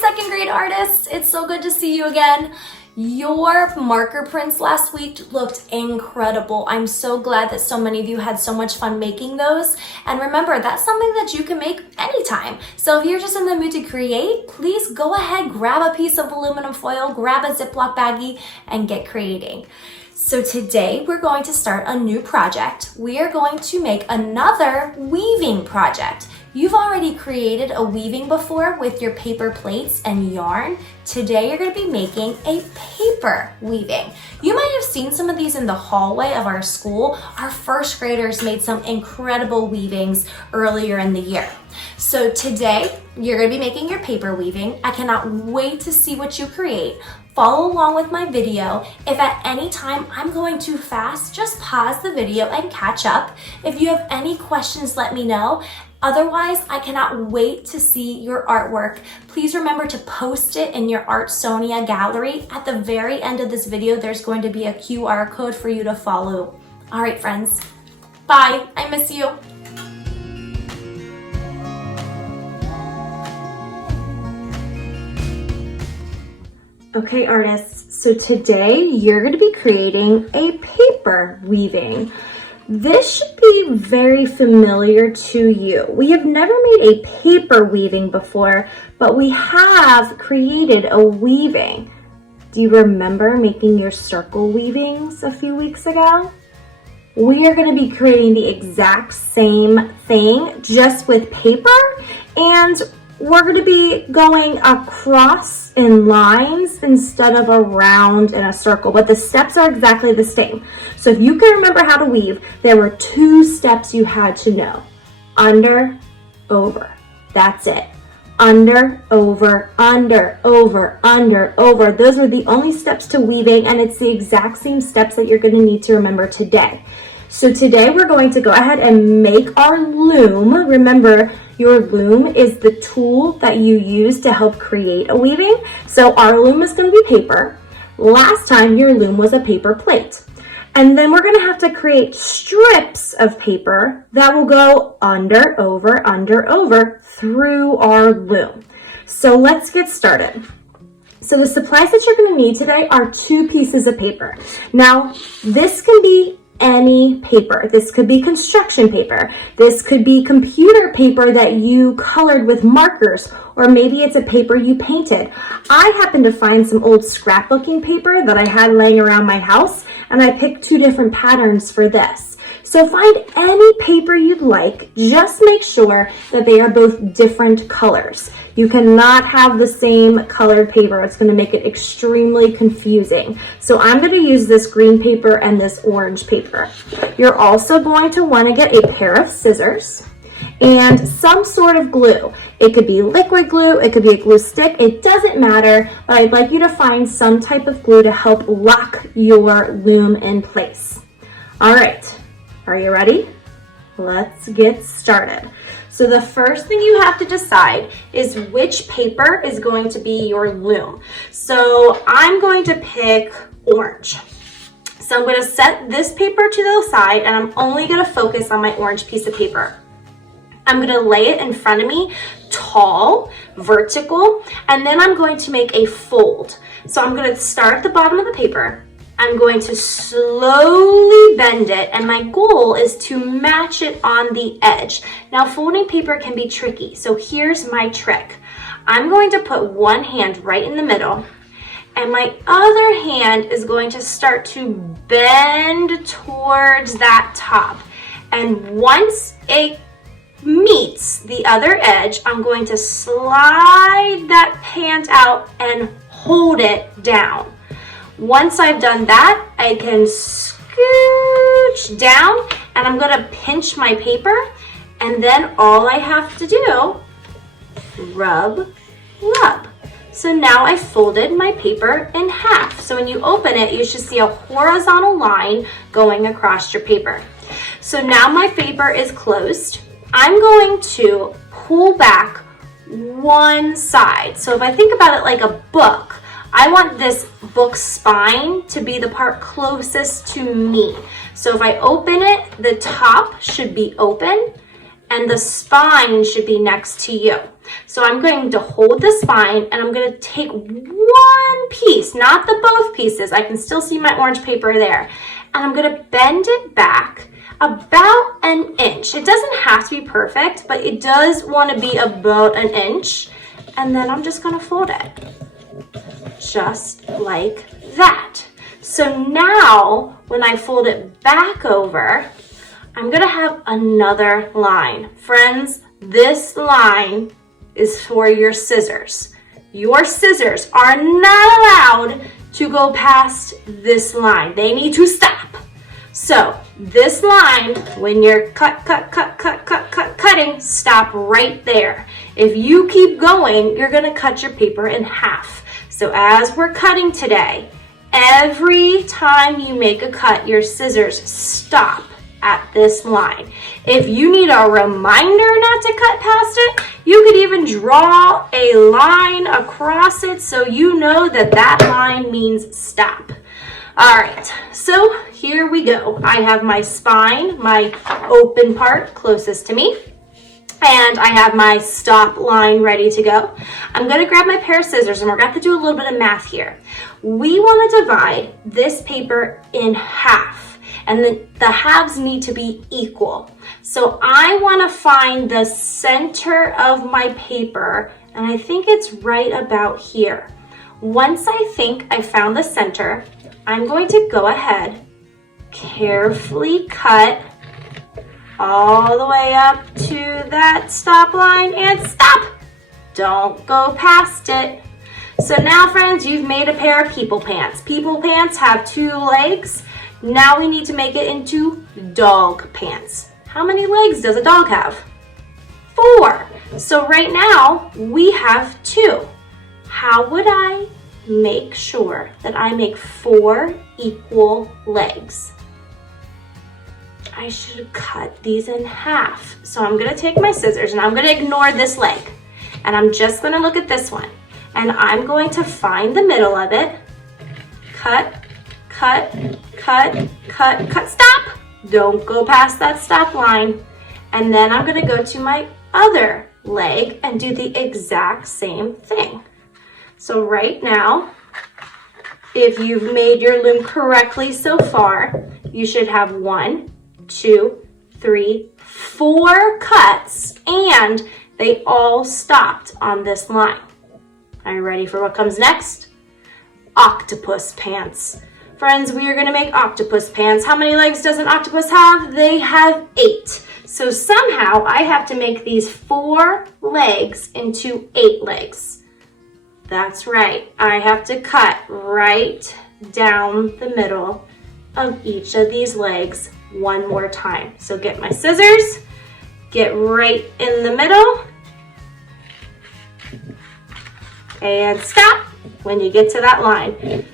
second grade artists, it's so good to see you again. Your marker prints last week looked incredible. I'm so glad that so many of you had so much fun making those. And remember, that's something that you can make anytime. So if you're just in the mood to create, please go ahead, grab a piece of aluminum foil, grab a Ziploc baggie, and get creating. So today we're going to start a new project. We are going to make another weaving project. You've already created a weaving before with your paper plates and yarn. Today you're going to be making a paper weaving. You might have seen some of these in the hallway of our school. Our first graders made some incredible weavings earlier in the year. So today you're going to be making your paper weaving. I cannot wait to see what you create. Follow along with my video. If at any time I'm going too fast, just pause the video and catch up. If you have any questions, let me know. Otherwise, I cannot wait to see your artwork. Please remember to post it in your Artsonia gallery. At the very end of this video, there's going to be a QR code for you to follow. All right, friends. Bye. I miss you. Okay, artists, so today you're going to be creating a paper weaving. This should be very familiar to you. We have never made a paper weaving before, but we have created a weaving. Do you remember making your circle weavings a few weeks ago? We are going to be creating the exact same thing, just with paper, and we're going to be going across in lines instead of around in a circle, but the steps are exactly the same. So if you can remember how to weave, there were 2 steps you had to know. Under, over. That's it. Under, over, under, over, under, over. Those were the only steps to weaving, and it's the exact same steps that you're going to need to remember today. So today we're going to go ahead and make our loom. Remember, your loom is the tool that you use to help create a weaving. So our loom is going to be paper. Last time your loom was a paper plate. And then we're going to have to create strips of paper that will go under, over through our loom. So let's get started. So the supplies that you're going to need today are 2 pieces of paper. Now, this can be any paper. This could be construction paper. This could be computer paper that you colored with markers, or maybe it's a paper you painted. I happened to find some old scrapbooking paper that I had laying around my house, and I picked 2 different patterns for this. So find any paper you'd like, just make sure that they are both different colors. You cannot have the same colored paper. It's going to make it extremely confusing. So I'm going to use this green paper and this orange paper. You're also going to want to get a pair of scissors and some sort of glue. It could be liquid glue, it could be a glue stick, it doesn't matter, but I'd like you to find some type of glue to help lock your loom in place. All right. Are you ready? Let's get started. So the first thing you have to decide is which paper is going to be your loom. So I'm going to pick orange. So I'm going to set this paper to the side, and I'm only going to focus on my orange piece of paper. I'm going to lay it in front of me, tall, vertical, and then I'm going to make a fold. So I'm going to start at the bottom of the paper. I'm going to slowly bend it, and my goal is to match it on the edge. Now, folding paper can be tricky, so here's my trick. I'm going to put one hand right in the middle, and my other hand is going to start to bend towards that top. And once it meets the other edge, I'm going to slide that hand out and hold it down. Once I've done that, I can scooch down, and I'm going to pinch my paper, and then all I have to do, rub. So now I folded my paper in half. So when you open it, you should see a horizontal line going across your paper. So now my paper is closed. I'm going to pull back one side. So if I think about it like a book, I want this book spine to be the part closest to me. So if I open it, the top should be open, and the spine should be next to you. So I'm going to hold the spine and I'm going to take one piece, not the both pieces. I can still see my orange paper there. And I'm going to bend it back about an inch. It doesn't have to be perfect, but it does want to be about an inch. And then I'm just going to fold it. Just like that. So now when I fold it back over, I'm going to have another line. Friends, this line is for your scissors. Your scissors are not allowed to go past this line. They need to stop. So this line, when you're cutting, stop right there. If you keep going, you're gonna cut your paper in half. So as we're cutting today, every time you make a cut, your scissors stop at this line. If you need a reminder not to cut past it, you could even draw a line across it so you know that that line means stop. All right, so here we go. I have my spine, my open part closest to me, and I have my stop line ready to go. I'm gonna grab my pair of scissors and we're gonna have to do a little bit of math here. We wanna divide this paper in half, and the halves need to be equal. So I wanna find the center of my paper, and I think it's right about here. Once I think I found the center, I'm going to go ahead, carefully cut all the way up to that stop line and stop. Don't go past it. So now, friends, you've made a pair of people pants. People pants have 2 legs. Now we need to make it into dog pants. How many legs does a dog have? 4. So right now we have 2. How would I make sure that I make 4 equal legs? I should cut these in half. So I'm gonna take my scissors and I'm gonna ignore this leg. And I'm just gonna look at this one. And I'm going to find the middle of it. Cut, cut, cut, cut, cut, stop! Don't go past that stop line. And then I'm gonna go to my other leg and do the exact same thing. So right now, if you've made your loom correctly so far, you should have 1, 2, 3, 4 cuts, and they all stopped on this line. Are you ready for what comes next? Octopus pants. Friends, we are gonna make octopus pants. How many legs does an octopus have? They have 8. So somehow I have to make these 4 legs into 8 legs. That's right, I have to cut right down the middle of each of these legs one more time. So get my scissors, get right in the middle, and stop when you get to that line.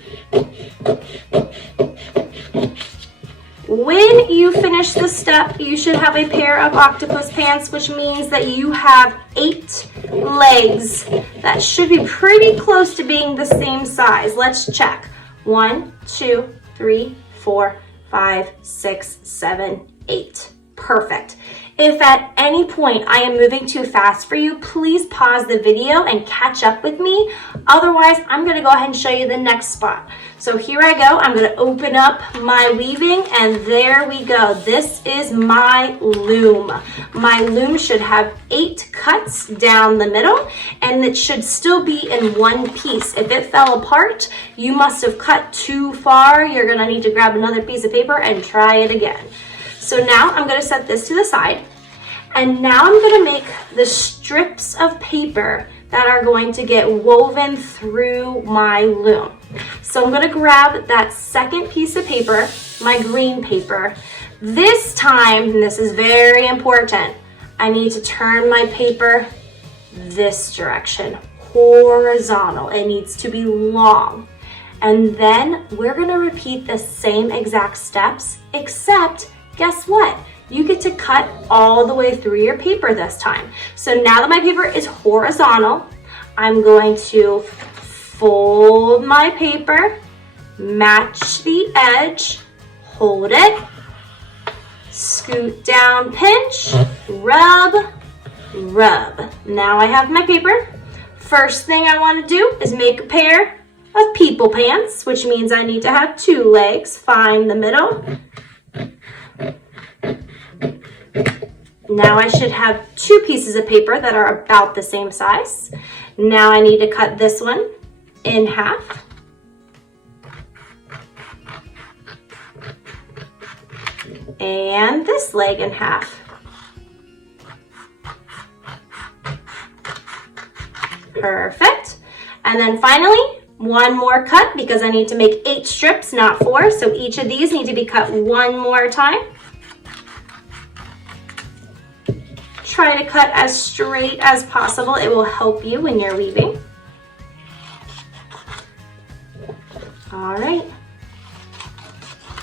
When you finish this step, you should have a pair of octopus pants, which means that you have 8 legs. That should be pretty close to being the same size. Let's check. 1, 2, 3, 4, 5, 6, 7, 8. Perfect. If at any point I am moving too fast for you, please pause the video and catch up with me. Otherwise, I'm going to go ahead and show you the next spot. So here I go. I'm going to open up my weaving, and there we go. This is my loom. My loom should have 8 cuts down the middle, and it should still be in one piece. If it fell apart, you must have cut too far. You're going to need to grab another piece of paper and try it again. So now I'm going to set this to the side, and now I'm going to make the strips of paper that are going to get woven through my loom. So I'm going to grab that second piece of paper, my green paper. This time, and this is very important, I need to turn my paper this direction, horizontal. It needs to be long. And then we're going to repeat the same exact steps, except guess what? You get to cut all the way through your paper this time. So now that my paper is horizontal, I'm going to fold my paper, match the edge, hold it, scoot down, pinch, rub, rub. Now I have my paper. First thing I want to do is make a pair of people pants, which means I need to have 2 legs. Find the middle. Now I should have 2 pieces of paper that are about the same size. Now I need to cut this one in half. And this leg in half. Perfect. And then finally, one more cut because I need to make 8 strips, not 4. So each of these need to be cut one more time. Try to cut as straight as possible. It will help you when you're weaving. All right.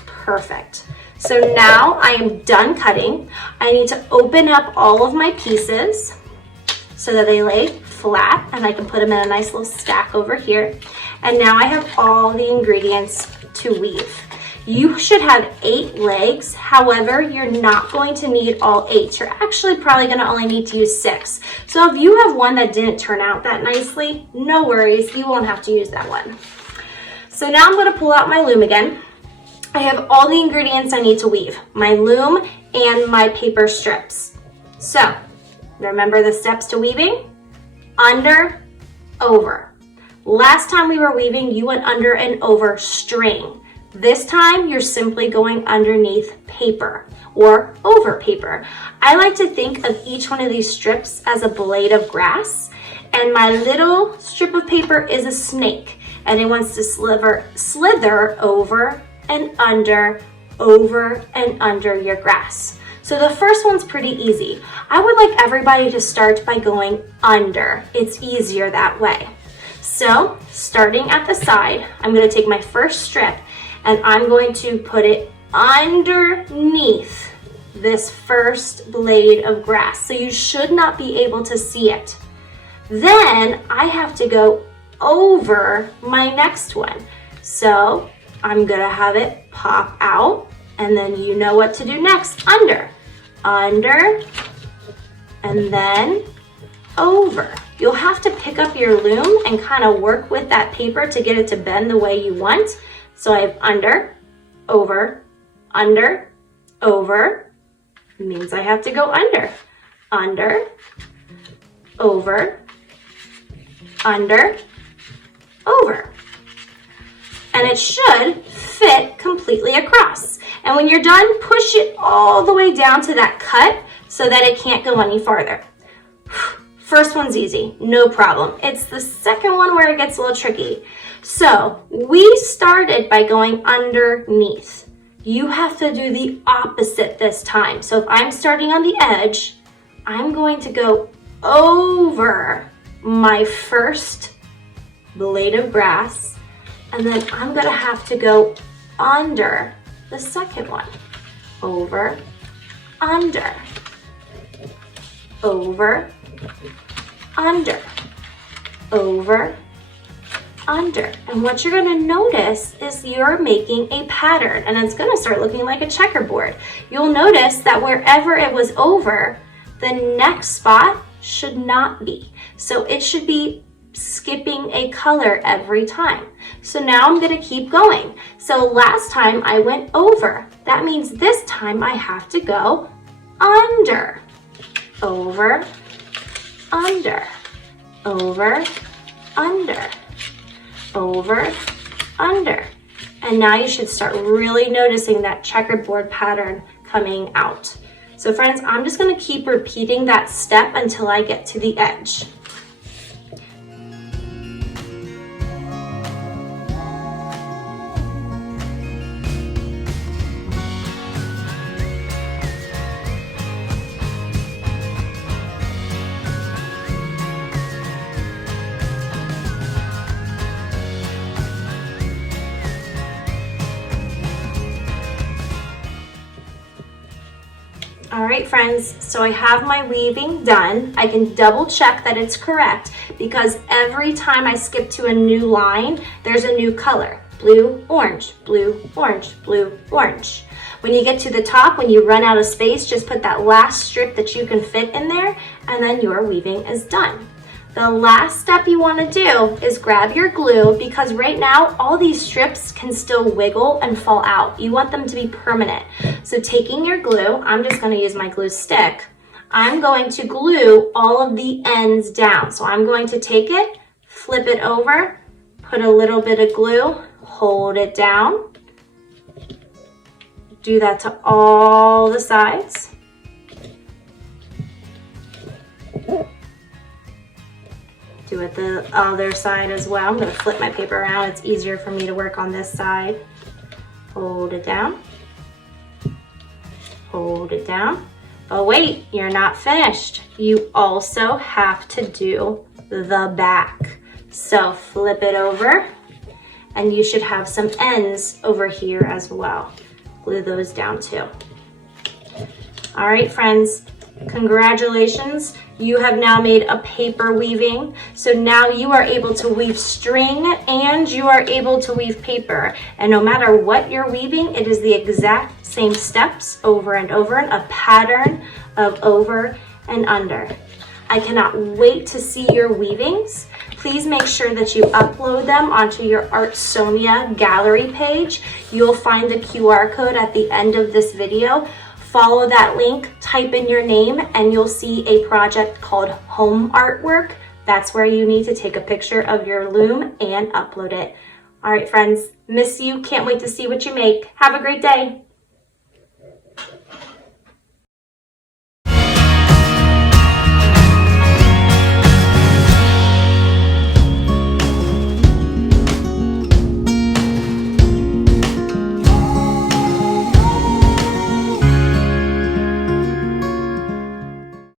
Perfect. So now I am done cutting. I need to open up all of my pieces so that they lay flat and I can put them in a nice little stack over here. And now I have all the ingredients to weave. You should have 8 legs. However, you're not going to need all 8. You're actually probably going to only need to use 6. So if you have one that didn't turn out that nicely, no worries. You won't have to use that one. So now I'm going to pull out my loom again. I have all the ingredients I need to weave, my loom and my paper strips. So remember the steps to weaving? Under, over. Last time we were weaving, you went under and over string. This time, you're simply going underneath paper or over paper. I like to think of each one of these strips as a blade of grass, and my little strip of paper is a snake, and it wants to slither over and over and under your grass. So the first one's pretty easy. I would like everybody to start by going under. It's easier that way. So starting at the side, I'm going to take my first strip and I'm going to put it underneath this first blade of grass. So you should not be able to see it. Then I have to go over my next one. So I'm gonna have it pop out, and then you know what to do next. Under, under, and then over. You'll have to pick up your loom and kind of work with that paper to get it to bend the way you want. So I have under, over, over, means I have to go under, over, over. And it should fit completely across. And when you're done, push it all the way down to that cut so that it can't go any farther. First one's easy, no problem. It's the second one where it gets a little tricky. So we started by going underneath. You have to do the opposite this time. So if I'm starting on the edge, I'm going to go over my first blade of grass, and then I'm gonna have to go under the second one. Over, under, over, under, over, under. And what you're gonna notice is you're making a pattern, and it's gonna start looking like a checkerboard. You'll notice that wherever it was over, the next spot should not be. So it should be skipping a color every time. So now I'm gonna keep going. So last time I went over. That means this time I have to go under, over, under, over, under, over, under. And now you should start really noticing that checkerboard pattern coming out. So friends, I'm just gonna keep repeating that step until I get to the edge. All right, friends, so I have my weaving done. I can double check that it's correct because every time I skip to a new line, there's a new color. Blue, orange, blue, orange, blue, orange. When you get to the top, when you run out of space, just put that last strip that you can fit in there, and then your weaving is done. The last step you want to do is grab your glue, because right now all these strips can still wiggle and fall out. You want them to be permanent. So taking your glue, I'm just going to use my glue stick. I'm going to glue all of the ends down. So I'm going to take it, flip it over, put a little bit of glue, hold it down. Do that to all the sides. Do it the other side as well. I'm going to flip my paper around. It's easier for me to work on this side. Hold it down. Hold it down. But wait, you're not finished. You also have to do the back. So flip it over, and you should have some ends over here as well. Glue those down too. All right, friends, congratulations. You have now made a paper weaving. So now you are able to weave string and you are able to weave paper. And no matter what you're weaving, it is the exact same steps over and over, and a pattern of over and under. I cannot wait to see your weavings. Please make sure that you upload them onto your Artsonia gallery page. You'll find the QR code at the end of this video. Follow that link, type in your name, and you'll see a project called Home Artwork. That's where you need to take a picture of your loom and upload it. All right, friends, miss you. Can't wait to see what you make. Have a great day.